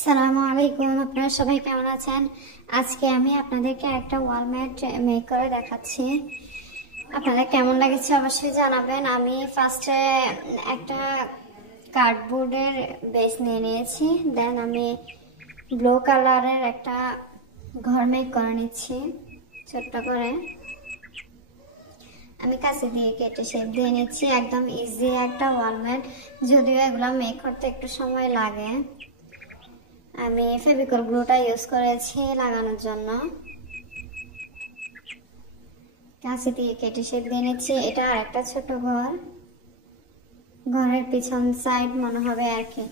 আসসালামু আলাইকুম, আপনারা সবাই কেমন আছেন? আজকে আমি আপনাদেরকে একটা ওয়াল ম্যাট মেক করে দেখাচ্ছি। আপনাদের কেমন লাগছে অবশ্যই জানাবেন। আমি ফার্স্টে একটা কার্ডবোর্ডের বেস নিয়ে নিয়েছি, দেন আমি ব্লু কালারের একটা ঘর মেক করে নিচ্ছি ছোট্ট করে। আমি কাছে দিয়ে কেটে শেপ দিয়ে নিচ্ছি। একদম ইজি একটা ওয়াল ম্যাট, যদিও এগুলো মেক করতে একটু সময় লাগে। আমি ফেভিকল গ্লুটা ইউজ করেছি লাগানোর জন্য। কাঁচি দিয়ে কেটে শেপ দিয়ে নিচ্ছি। এটা আর একটা ছোট ঘর, ঘরের পিছন সাইড মনে হবে আর কি।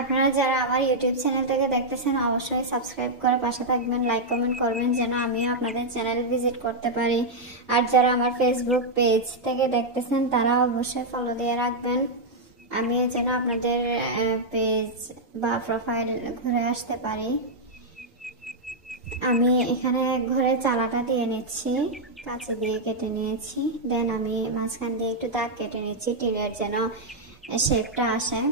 আপনারা যারা আমার ইউটিউব চ্যানেল থেকে দেখতেছেন অবশ্যই সাবস্ক্রাইব করে পাশে থাকবেন, লাইক কমেন্ট করবেন যেন আমিও আপনাদের চ্যানেল ভিজিট করতে পারি। আর যারা আমার ফেসবুক পেজ থেকে দেখতেছেন তারা অবশ্যই ফলো দিয়ে রাখবেন, আমি যেন আপনাদের পেজ বা প্রোফাইল ঘুরে আসতে পারি। আমি এখানে ঘরের চালাটা দিয়ে নিচ্ছি, কাঁচি দিয়ে কেটে নিয়েছি। দেন আমি মাঝখান দিয়ে একটু দাগ কেটে নিচ্ছি টিনের যেন শেপটা আসে।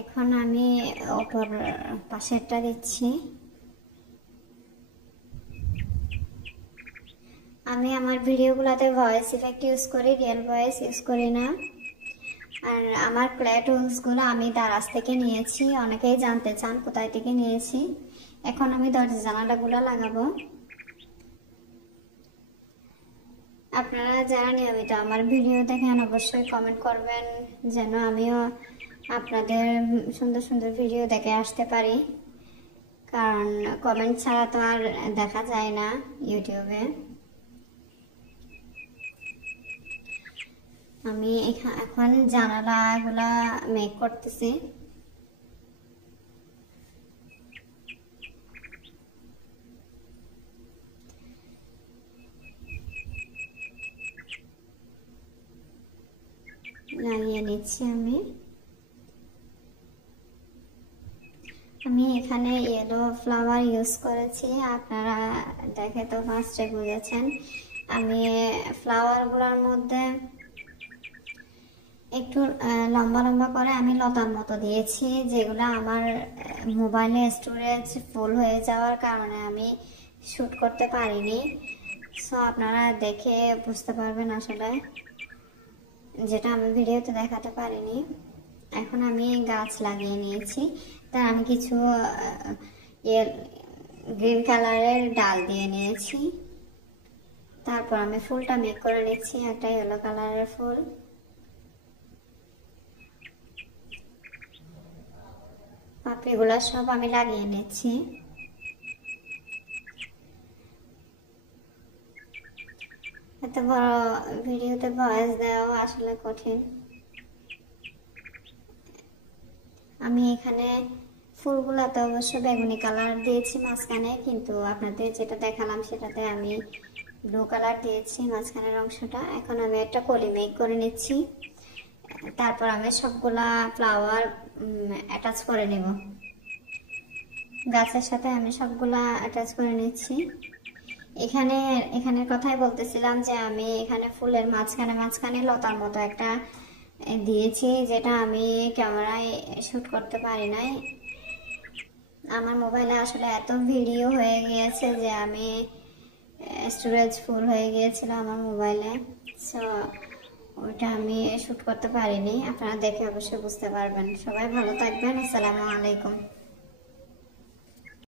এখন আমি অপর পাশেরটা দিচ্ছি। আমি আমার ভিডিওগুলোতে ভয়েস ইফেক্ট ইউজ করি, রিয়েল ভয়েস ইউজ করি না। আর আমার ক্লে টুলসগুলো আমি দারাজ থেকে নিয়েছি, অনেকেই জানতে চান কোথায় থেকে নিয়েছি। এখন আমি দরজা জানালাগুলো লাগাবো। আপনারা যারা নিয়মিত আমার ভিডিও দেখেন অবশ্যই কমেন্ট করবেন যেন আমিও আপনাদের সুন্দর সুন্দর ভিডিও দেখে আসতে পারি, কারণ কমেন্ট ছাড়া তো আর দেখা যায় না ইউটিউবে। আমি এখন জানালাগুলা মেক করতেছি। লাগিয়ে নিচ্ছি আমি এখানে ইয়েলো ফ্লাওয়ার ইউজ করেছি, আপনারা দেখে তো ফার্স্টে বুঝেছেন। আমি ফ্লাওয়ারগুলোর মধ্যে একটু লম্বা লম্বা করে আমি লতার মতো দিয়েছি, যেগুলো আমার মোবাইলে স্টোরেজ ফুল হয়ে যাওয়ার কারণে আমি শ্যুট করতে পারিনি। সো আপনারা দেখে বুঝতে পারবেন আসলে, যেটা আমি ভিডিওতে দেখাতে পারিনি। এখন আমি গাছ লাগিয়ে নিয়েছি, তাই আমি কিছু গ্রিন কালারের ডাল দিয়ে নিয়েছি। তারপর আমি ফুলটা মেক করে নিচ্ছি, একটা ইয়েলো কালারের ফুল। পাপড়িগুলো সব আমি লাগিয়ে নিচ্ছি। এত বড় ভিডিওতে ভয়েস দেওয়া আসলে কঠিন। আমি এখানে ফুলগুলাতে অবশ্য বেগুনি কালার দিয়েছি মাঝখানে, কিন্তু আপনাদের যেটা দেখালাম সেটাতে আমি ব্লু কালার দিয়েছি মাঝখানের অংশটা। এখন আমি একটা কলি মেক করে নিচ্ছি, তারপর আমি সবগুলা ফ্লাওয়ার অ্যাটাচ করে নেব গাছের সাথে। আমি সবগুলা অ্যাটাচ করে নিচ্ছি। এখানের কথাই বলতেছিলাম যে আমি এখানে ফুলের মাঝখানে মাঝখানে লতার মতো একটা দিয়েছি, যেটা আমি ক্যামেরায় শ্যুট করতে পারি নাই। আমার মোবাইলে আসলে এত ভিডিও হয়ে গিয়েছে যে আমি স্টোরেজ ফুল হয়ে গিয়েছিল আমার মোবাইলে, সো ওইটা আমি শ্যুট করতে পারিনি। আপনারা দেখে অবশ্যই বুঝতে পারবেন। সবাই ভালো থাকবেন। আসসালামু আলাইকুম।